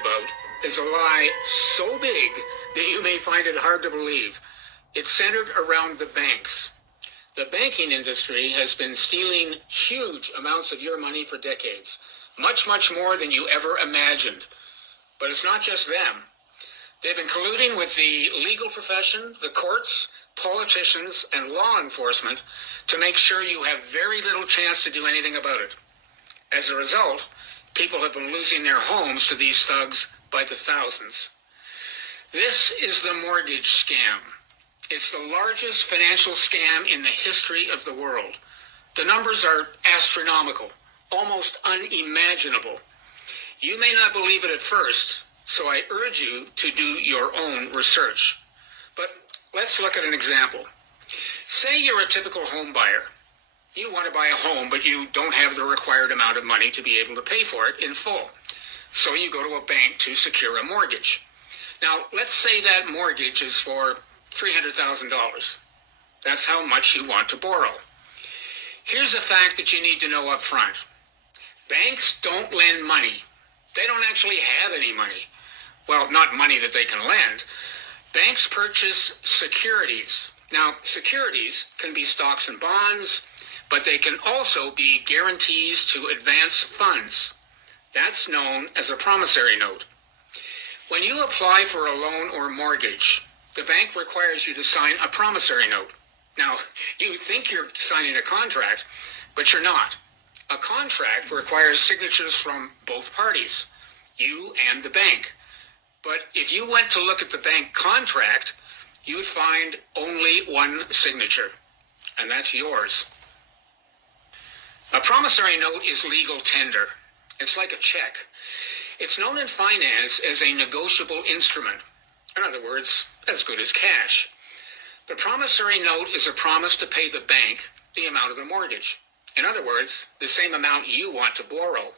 about is a lie so big that you may find it hard to believe. It's centered around the banks. The banking industry has been stealing huge amounts of your money for decades, much more than you ever imagined. But it's not just them. They've been colluding with the legal profession, the courts, politicians, and law enforcement to make sure you have very little chance to do anything about it. As a result, people have been losing their homes to these thugs by the thousands. This is the mortgage scam. It's the largest financial scam in the history of the world. The numbers are astronomical, almost unimaginable. You may not believe it at first, so I urge you to do your own research. But let's look at an example. Say you're a typical home buyer. You want to buy a home, but you don't have the required amount of money to be able to pay for it in full. So you go to a bank to secure a mortgage. Now, let's say that mortgage is for $300,000. That's how much you want to borrow. Here's a fact that you need to know up front. Banks don't lend money. They don't actually have any money. Well, not money that they can lend. Banks purchase securities. Now, securities can be stocks and bonds, but they can also be guarantees to advance funds. That's known as a promissory note. When you apply for a loan or mortgage, the bank requires you to sign a promissory note. Now, you think you're signing a contract, but you're not. A contract requires signatures from both parties, you and the bank. But if you went to look at the bank contract, you'd find only one signature, and that's yours. A promissory note is legal tender. It's like a check. It's known in finance as a negotiable instrument. In other words, as good as cash. The promissory note is a promise to pay the bank the amount of the mortgage. In other words, the same amount you want to borrow.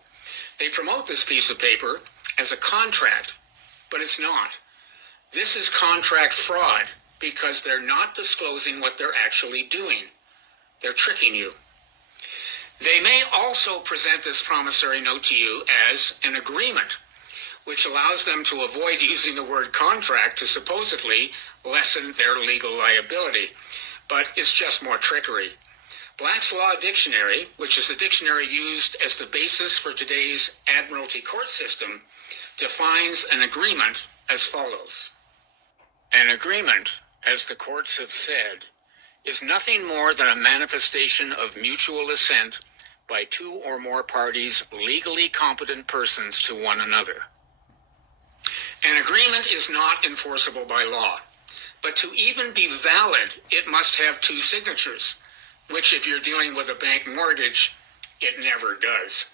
They promote this piece of paper as a contract, but it's not. This is contract fraud because they're not disclosing what they're actually doing. They're tricking you. They may also present this promissory note to you as an agreement, which allows them to avoid using the word contract to supposedly lessen their legal liability. But it's just more trickery. Black's Law Dictionary, which is the dictionary used as the basis for today's Admiralty court system, defines an agreement as follows. An agreement, as the courts have said, is nothing more than a manifestation of mutual assent by two or more parties, legally competent persons to one another. An agreement is not enforceable by law, but to even be valid, it must have two signatures, which if you're dealing with a bank mortgage, it never does.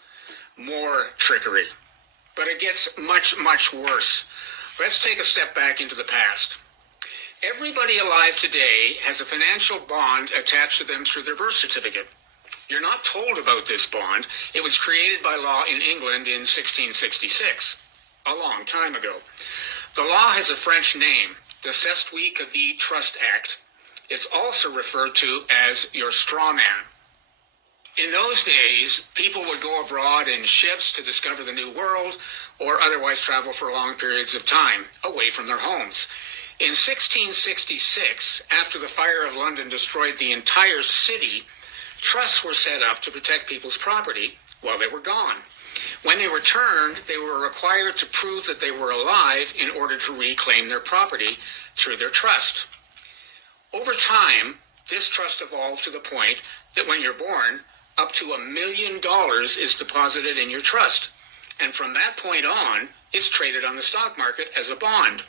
More trickery. But it gets much worse. Let's take a step back into the past. Everybody alive today has a financial bond attached to them through their birth certificate. You're not told about this bond. It was created by law in England in 1666, a long time ago. The law has a French name, the Cestui Trust Act. It's also referred to as your straw man. In those days, people would go abroad in ships to discover the New World or otherwise travel for long periods of time away from their homes. In 1666, after the fire of London destroyed the entire city, trusts were set up to protect people's property while they were gone. When they returned, they were required to prove that they were alive in order to reclaim their property through their trust. Over time, this trust evolved to the point that when you're born, up to $1 million is deposited in your trust. And from that point on, it's traded on the stock market as a bond.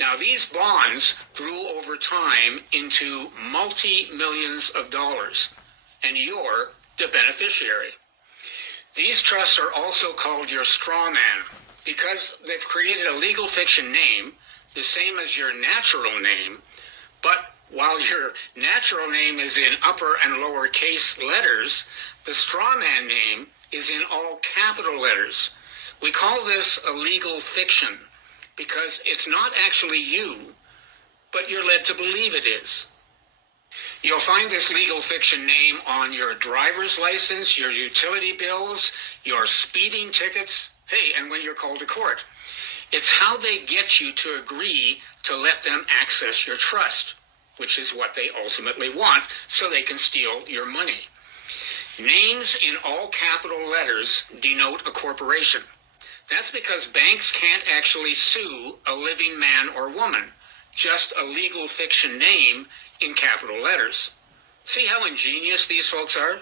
Now, these bonds grew over time into multi-millions of dollars, and you're the beneficiary. These trusts are also called your straw man because they've created a legal fiction name, the same as your natural name, but while your natural name is in upper and lower case letters, the straw man name is in all capital letters. We call this a legal fiction because it's not actually you, but you're led to believe it is. You'll find this legal fiction name on your driver's license, your utility bills, your speeding tickets, hey, and when you're called to court. It's how they get you to agree to let them access your trust, which is what they ultimately want, so they can steal your money. Names in all capital letters denote a corporation. That's because banks can't actually sue a living man or woman, just a legal fiction name in capital letters. See how ingenious these folks are?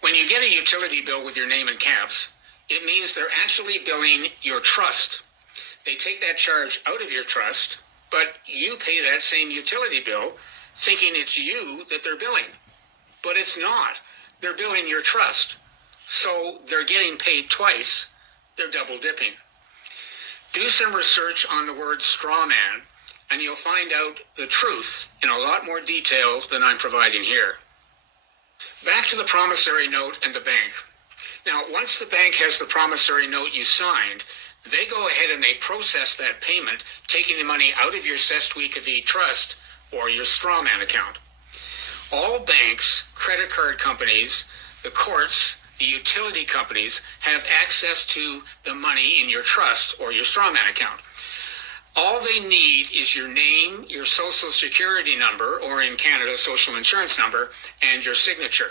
When you get a utility bill with your name in caps, it means they're actually billing your trust. They take that charge out of your trust, but you pay that same utility bill thinking it's you that they're billing. But it's not. They're billing your trust. So they're getting paid twice. They're double dipping. Do some research on the word straw man, and you'll find out the truth in a lot more detail than I'm providing here. Back to the promissory note and the bank. Now, once the bank has the promissory note you signed, they go ahead and they process that payment, taking the money out of your cestui trust or your straw man account. All banks, credit card companies, the courts, the utility companies have access to the money in your trust or your straw man account. All they need is your name, your social security number, or in Canada, social insurance number, and your signature.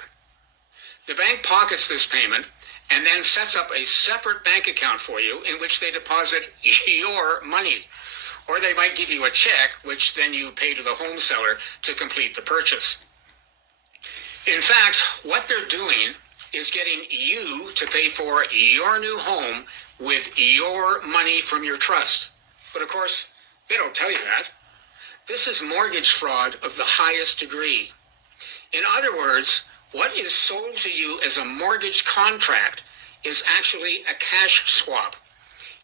The bank pockets this payment and then sets up a separate bank account for you in which they deposit your money. Or they might give you a check, which then you pay to the home seller to complete the purchase. In fact, what they're doing is getting you to pay for your new home with your money from your trust. But of course, they don't tell you that. This is mortgage fraud of the highest degree. In other words, what is sold to you as a mortgage contract is actually a cash swap.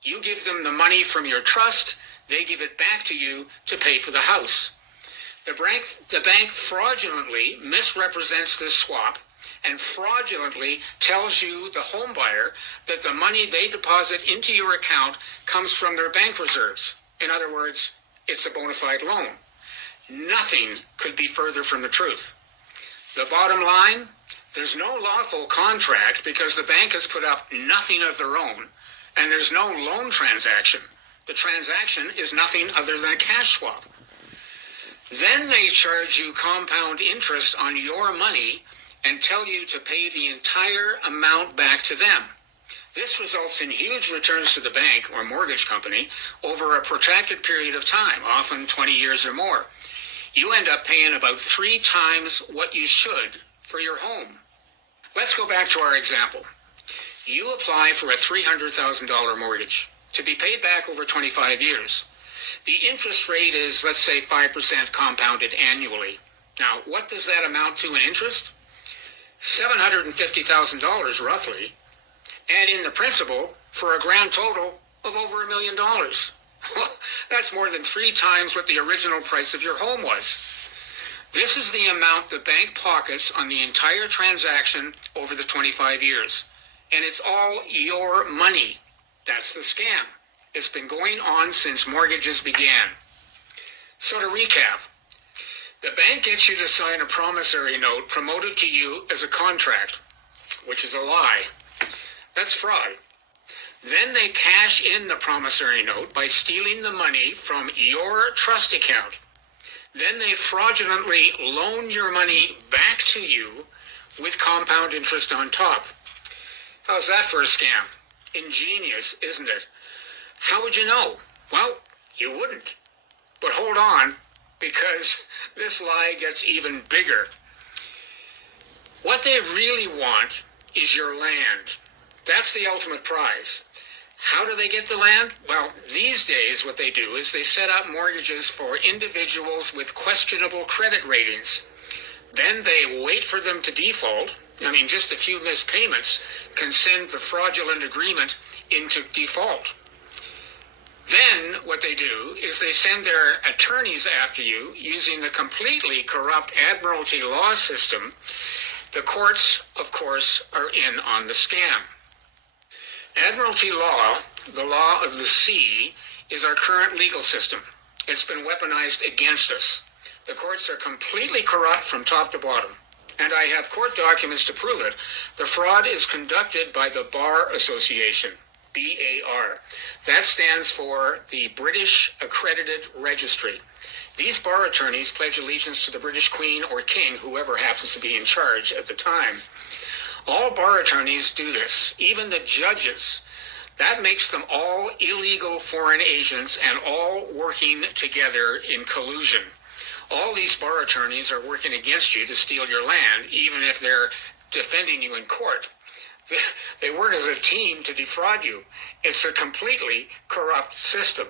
You give them the money from your trust, they give it back to you to pay for the house. The bank fraudulently misrepresents this swap and fraudulently tells you, the home buyer, that the money they deposit into your account comes from their bank reserves. In other words, it's a bona fide loan. Nothing could be further from the truth. The bottom line, there's no lawful contract because the bank has put up nothing of their own, and there's no loan transaction. The transaction is nothing other than a cash swap. Then they charge you compound interest on your money and tell you to pay the entire amount back to them. This results in huge returns to the bank or mortgage company over a protracted period of time, often 20 years or more. You end up paying about 3 times what you should for your home. Let's go back to our example. You apply for a $300,000 mortgage to be paid back over 25 years. The interest rate is, let's say, 5% compounded annually. Now, what does that amount to in interest? $750,000 roughly, and in the principal for a grand total of over $1 million. Well, that's more than 3 times what the original price of your home was. This is the amount the bank pockets on the entire transaction over the 25 years. And it's all your money. That's the scam. It's been going on since mortgages began. So to recap, the bank gets you to sign a promissory note promoted to you as a contract, which is a lie. That's fraud. Then they cash in the promissory note by stealing the money from your trust account. Then they fraudulently loan your money back to you with compound interest on top. How's that for a scam? Ingenious, isn't it? How would you know? Well, you wouldn't. But hold on, because this lie gets even bigger. What they really want is your land. That's the ultimate prize. How do they get the land? Well, these days what they do is they set up mortgages for individuals with questionable credit ratings. Then they wait for them to default. Just a few missed payments can send the fraudulent agreement into default. Then what they do is they send their attorneys after you using the completely corrupt admiralty law system. The courts, of course, are in on the scam. Admiralty law, the law of the sea, is our current legal system. It's been weaponized against us. The courts are completely corrupt from top to bottom. And I have court documents to prove it. The fraud is conducted by the Bar Association. BAR. That stands for the British Accredited Registry. These bar attorneys pledge allegiance to the British Queen or King, whoever happens to be in charge at the time. All bar attorneys do this, even the judges. That makes them all illegal foreign agents and all working together in collusion. All these bar attorneys are working against you to steal your land, even if they're defending you in court. They work as a team to defraud you. It's a completely corrupt system.